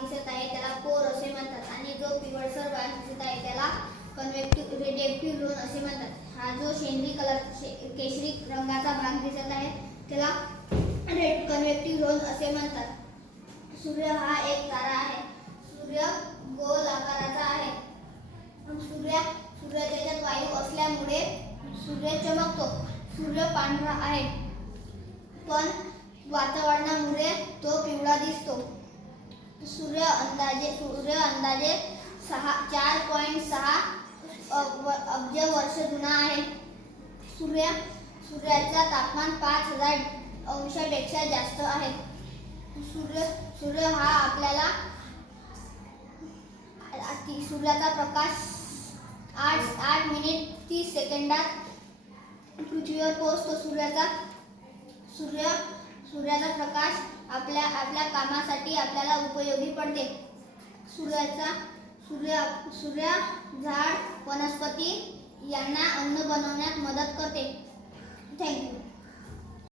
भाग दिसत आहे त्याला कोर असे म्हणतात. आणि जो पिवळसर भाग दिसत आहे त्याला कन्व्हेक्टिव्ह रेडिएक्टिव्ह लोन असे म्हणतात. हा जो शेंद्री कलर केशरी रंगाचा भाग दिसत आहे त्याला रेड कन्व्हेक्टिव्ह लोन असे म्हणतात. सूर्य हा एक तारा आहे. सूर्य गोल आकाराचा आहे. सूर्य सूर्याच्या वायू असल्यामुळे सूर्य चमकतो. सूर्य पांढरा आहे. पण वातावरणामुळे तो पिवळा दिसतो. सूर्य अंदाजे सूर्य अंदाजे सहा चार पॉईंट सहा अब्ज वर्ष जुना आहे. सूर्य सूर्याचा तापमान पाच हजार अंशापेक्षा जास्त आहे. सूर्य सूर्य हा आपल्याला सूर्याचा प्रकाश आठ आठ मिनिट तीस सेकंदात पृथ्वीवर पोहोचतो. सूर्याचा सूर्य सूर्याचा आपल्या आपल्या कामासाठी आपल्याला उपयोगी पडते. सूर्याचा सूर्य सूर्य झाड वनस्पती यांना अन्न बनवण्यात मदत करते. थँक्यू